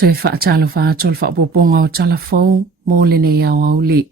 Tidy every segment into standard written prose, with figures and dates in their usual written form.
Toi whaatalo whaatol whaapoponga o talafou mō lene iau auli.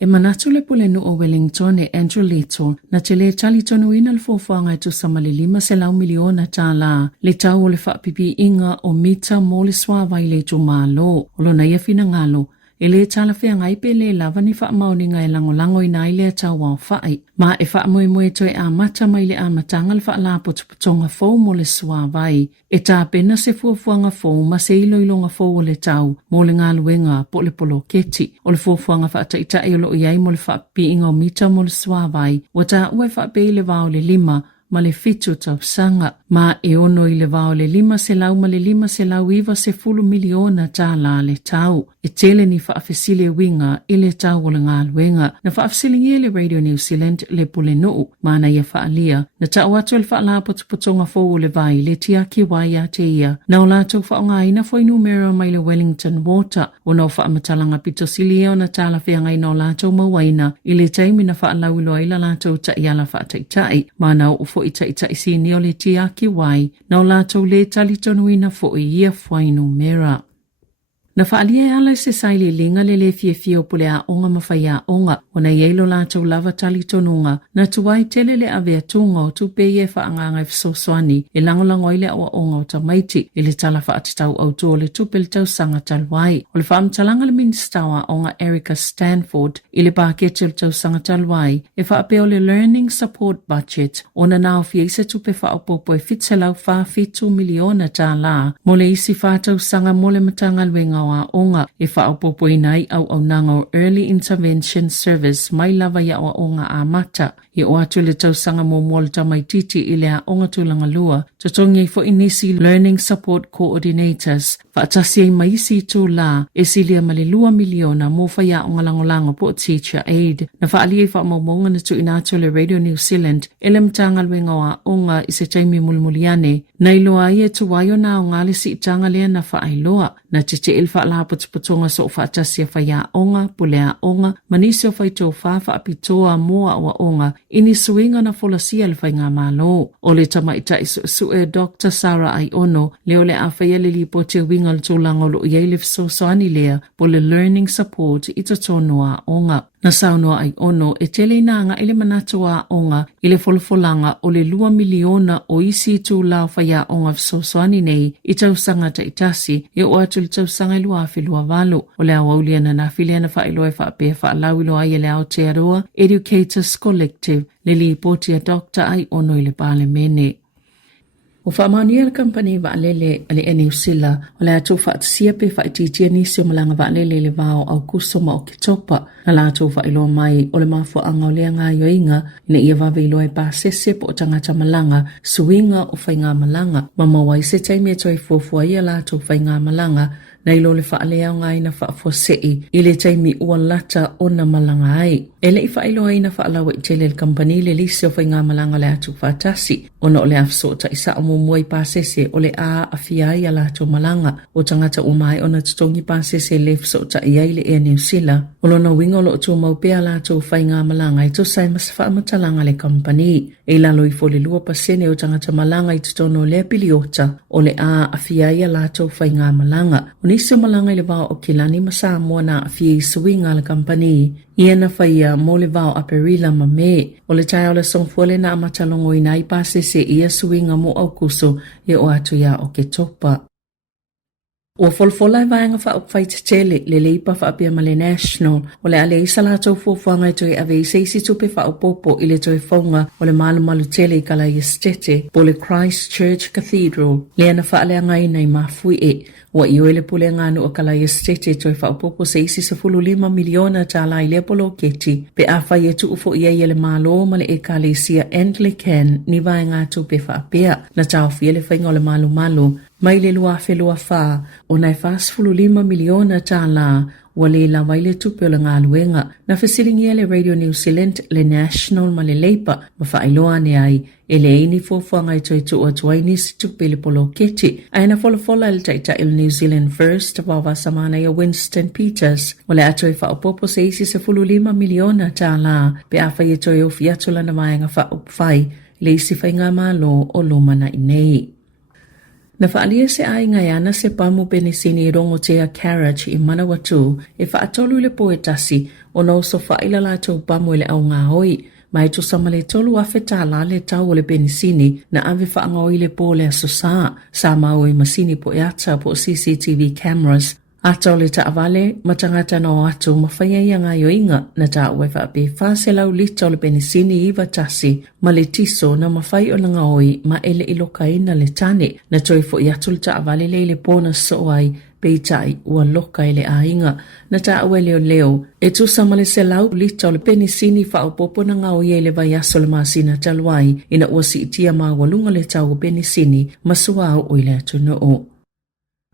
E manatu le pulenu o Wellington e Andrew Little na te le tali tonu ina le fofuanga e tu samali 5 miliona Tala le tau o le whaapipi inga o mita mō le swawa i le tu malo. O lona ia fina ngalo. E le tala whea ngai pe le lava ni wha maoninga e lango ina i le tau wao whai. Ma e wha moe toi a mata mai le a matanga le wha la putonga fōu mo le swawai. E tā pena se fuafuanga fōu ma se iloilonga fōu o le tau mo le ngā luenga po le polo keti. O le fuafuanga wha taita e olo iai mo le wha pi inga o mita mo le swawai. Wa tā ue wha pe le vao le 5 ma le fitu tau sanga. Ma e ono i le vao le 5 se lau ma le 5 se lau iwa se 10 miliona Tala le tau. E tele ni whaafesile winga i le tau o le ngā luenga. Na whaafesile ngie le Radio New Zealand le pule nuu. Mana ia whaalia. Na tau atu le whaala putonga fōu o le vai le tia ki wai a te ia. Na o lātou whaonga ina fwoi numero mai le Wellington Water. O nau whaamatalaga pito silia o na tala whianga ina o lātou mawaina. I le taimi na whaalau iloa ila lātou ta iala whaataitai. Mana o fo i taitai sini o le tia ki wai. Na o lātou le tali tonu ina fo i ia fwoi numera. Na whaalia e ala se saili linga le le fie o pule a onga mawhai a onga o na yeilo lātou lava tali tonunga na tuwai tele le awea tunga o tupe e whaanganga e fsoswani e langolango ile awa onga o tamaiti e le tala whaatatau au tō le tupe le tau sanga talwai. O le whaamtalanga le ministawa onga Erica Stanford i le pākete le tau sanga talwai e whaapeo le Learning Support Budget o na nao fie isa tupe whaapopo e fitselau 2 miliona Tala mo le isi whaatau sanga mo le matanga luenga a onga e whaopopo inai au nanga o Early Intervention Service mai lava ia o onga a mata. I o atu le tausanga mo mōle tamaititi i le a onga tūlanga lua. Tatongi e fo inisi Learning Support Coordinators. Whaatasi e maisi tū la e silia male 2 miliona mo whaia onga langolango po Teacher Aid. Na whaali e whaamamonga na tu inatu le Radio New Zealand e le mtanga luenga a onga i se taimi mulmuliane. Na iloa ia tu waio na o ngale si itanga lea na whaailoa. Na te il whaala putonga so whaatasi a whaia onga, pulea onga, manisi o whaito whaapitoa moa o onga, ini suinga na folasia le whainga malo. O le tamaita isu e Dr. Sarah ai ono, leo le a whaia le lipo te winga le tōlango lo iei le fsosoani lea, po le learning support i tonoa onga. Na saunoa ai ono e tele inanga ele manatua onga ile folfolanga o le 2 miliona o isi tu lau whaia onga fsosoani nei i tausanga taitasi e o atu le tausanga ilua whilua walu. O le awauliana na whiliana whailoa e whaapea whaalau iloa i le Aotearoa Educators Collective le li potia Dr. ai ono i le pale mene. O whaamania le kampani waalele ale eniusila o le atu whaatisia pe whaititia nisi o malanga waalele le vao au kusoma o kitopa na la atu whailoa mai o le mafua anga o lea ngā yoinga ina ia wawe iloa e pāsese po o tangata malanga suinga o whainga malanga. Mamawai se taimi e toi fuafua ia la atu whainga malanga na ilo le whaalea o ngā ina whaafosei i le taimi ua lata o na malanga ai. E le i whailoa ina whaalawa i tele le kampani le lisi o whainga malanga le atu whaatasi. Ono o le afsota isa o mumua i pāsese o le a awhiai a lato malanga o tangata umai o na tutongi pāsese le afsota i ai le ea Niusila. O lona wingo lo tu maupea lato whainga malanga i tosai masawha matalanga le kampani. E lalo i fole 2% o tangata malanga i tutono le piliota o le a awhiai a lato whainga malanga. O nisi o malanga i le vao o kilani ma Sāmoa na awhiai suinga le kampani. Ia na whaia mo le vao aperila ma me. O le tai o le songfuale na amatalongo i nai pāsese ia suinga mo au kuso e o atu ia o ke topa. O folfola e vaenga wha ukwaita tele le leipa wha apia ma le national o le ale isa la tau fuafuanga i toi ave seisi tupe wha upopo i le toi whaunga o le malu tele i kala i estete po le Christchurch Cathedral le ana wha alea ngai nei mafui e wa i oele pule ngānu o kala i estete toi wha upopo seisi sa 5 miliona Tala i le polo keti pe a whai e tu ufo ia i le malo ma le e kalesia Anglican ni vaenga tupe wha apia na tau fia le whainga o le malu mai le lua whelua wha o nai 5 miliona Tala wa le la waile tupe o le ngā luenga na whesiringia le Radio New Zealand le National ma le leipa ma whaailoa ne ai e le eini fuafuanga i toi tu o tuaini si tupe le polo keti aina fola le taita il New Zealand First wawa samana i Winston Peters wa le atoi whaopopo se isi sa 5 miliona Tala pe a whai e toi o fiatula na maenga wha upwhai le isi whainga malo o lomana i nei. Na whaalia se ai ngai ana se pamu penisini rongo tea carriage I Manawatu e whaatolu le po e tasi o no so whaila lātou pamu ele au ngā hoi. Mai tu samale tolu afe Tala le tau o le penisini na ave whaangoi le po le asosa. Sāmoa masini po e ata po CCTV cameras. Ato le taavale matangata no atu mawhaia ia ngā yoinga na ta uefa ape whāselau lita o le penisini iwa tasi ma le tiso na mawhai o langa oi ma ele ilokaina le tane na toi fo i atu le taavale le pona soai peitai ua loka ele ainga na ta ue leo e tu samale se lau lita o le penisini whaopopo na ngā oi ele vai aso le masina taluai ina ua si itia maa walunga le tau o penisini masua au o ile atu no o.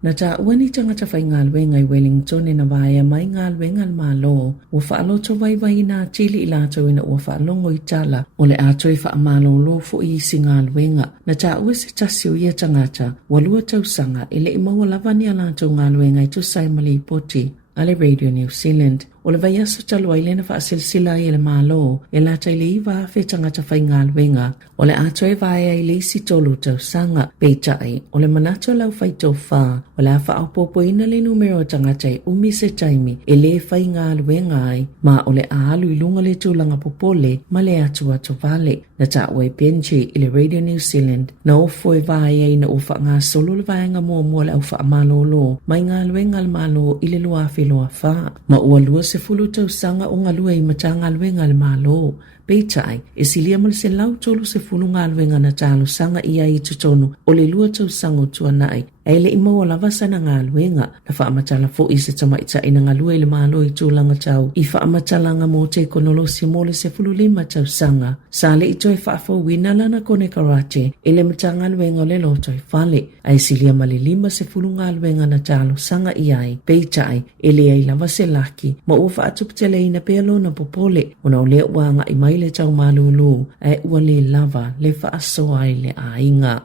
Na ta wani tangata whai ngā luenga I Wellington e na waia mai ngā luenga al mālo ua whaaloto vai nā tili I lātou ina ua whaalongo I Tala o le ato I whaamalo lo fo I isi ngā luenga. Na ta ua se tasi o ia tangata walua tausanga ele I maua lavani a lātou ngā luenga I tu saimali I poti ale Radio New Zealand. O le vai aso talua I lena whaasilsila I le mālo e lata I le iwa fe tangata whai ngā luenga o le ato e vaia I le isi tolu tausanga peitai o le manato lau whai tau whā o le awha au popo ina le numero tangata I umi se taimi e le whai ngā luenga ai ma o le aalu I lunga le tūlanga popole ma le atu vale na ta ue penche I le Radio New Zealand na ofo e vaia ina ufa ngā solo le vaenga mua le au wha malolo mai ngā luenga al malo I le lua whi loa whā ma ua lua se fulu tausanga o ngā lua I matanga luenga al malo peitai e silia mal se lau tolu se fulu ngā luenga na talo sanga ia I tutonu o le lua tausanga o tuanai e le ima o lava sana ngā luenga na whaamatala fo I se tamaita ina ngā lua I le malo I tūlanga tau I whaamatalanga mō te konolosi mō le se fulu lima tausanga sa le I toi whaafo winala na kone karate e le matanga luenga o le loto I whale ai silia mali lima se fulu ngā luenga na talo sanga iai peitai e le ai lava se laki ma ua whaatuptele ina pealo na popole ona o le wanga I mai le tau malulu e ua le lava le whaasoa ai le ainga.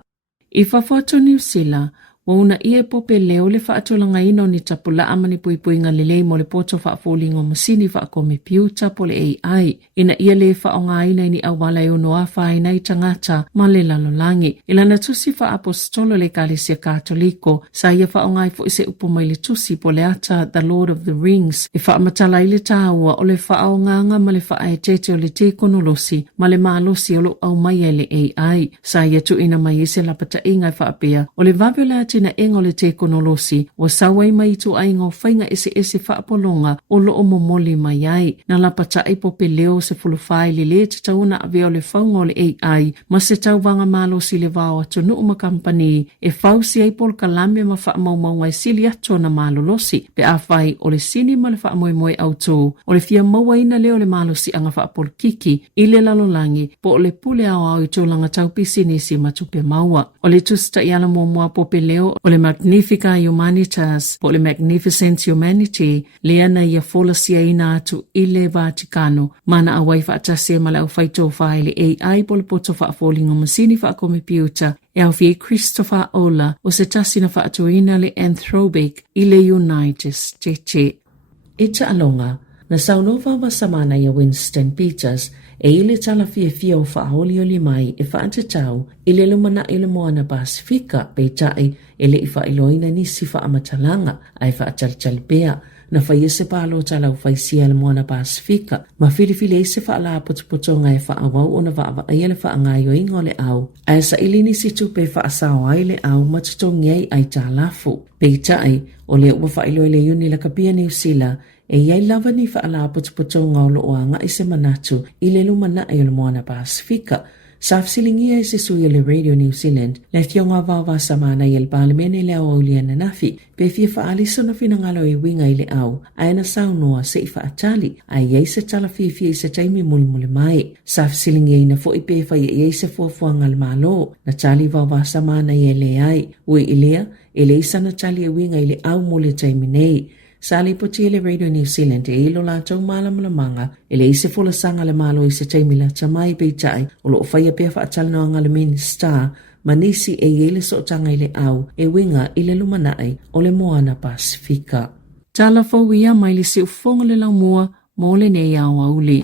I whawhatu New Zealand Wauna ia pope leo le whaatolanga ino ni tapula amani puipuinga lelei mo le poto whaafolingo masini whaakome piu tapo le AI. Ina ia le whaonga ina ni awala e unoa whaina I tangata ma le lalolangi. Ila na tusi whaapostolo le Kalesia Katoliko sa ia whaonga I fo ise upumai le tusi po le ata The Lord of the Rings. I whaamatala I le tāua o le whaonganga ma le whaaetete o le te konolosi ma le maalosi o lo au mai e le AI. Sa ia tu ina mai ise lapata inga I whaapea o le vavela na engo le te konolosi o sawai mai tu aingo whainga ese whaapolonga o lo o momoli mai ai. Na lapata ai pope leo se fulufai li le te tauna ave o le whaunga o le AI ma se tauwanga malo si le wao atu nuuma kampani e whausi ai pol kalame ma whaamaumau ai sili atu na malo losi pe a whai o le sini ma le whaamoemoe auto o le fia maua ina leo le malo si anga whaapol kiki I le lalolangi po o le pule au au I tūlanga taupisi nisi matupe maua. O le tusta I ala mua pope leo o le Magnifica Humanitas po le Magnificent Humanity leana ia folasia ina atu I le Vaticano mana awai whaatasia ma le au whaito whae le AI po le poto whaafolingo masini whaakome piuta e au fie Christopher Ola o se tasina whaatoina le Anthropic I le United States. E ta alonga na saunova wa samana ia Winston Peters e ile tala fia o whaaholi o li mai e whaatatau I le lumana I le moana Pasifika peitai e le I whaeloina nisi whaamatalanga ai whaataltalpea na whaia se palo talau whaisia le moana Pasifika ma whiriwhile se whaala putuputonga e whaawau o na whaava ai le whaangaio ingo le au ai sa ili nisi tupe whaasao ai le au matutongi ai talafu peitai o le ua whaelo le uni la kapia New Zealand e iai lava ni whaala putuputonga o loanga I se manatu I le lumana ai o le moana Pasifika. Safsilingia I se sui le Radio New Zealand le fionga wawa samana I el palemene le au liana nafi pe fia whaaliso na finangalo I winga I le au aina saunoa se I whaatali a iei se tala fia I se taimi muli mai. Safsilingia ina fo I pe whai iei se fuafuanga le malo na tali wawa samana I le ai ui ilea ele isa na tali e winga I le au muli taimi nei. Sali poti le Radio New Zealand e ilo la tau malamalanga ele ise fola sanga le malo I se taimila tamai peitai o lo whaia pia whaatalna anga le minister manisi e ele so tanga I le au e winga I le lumanai o le moana Pasifika. Tala fau ia mai le si ufonga le lau mua mo le nei au auli.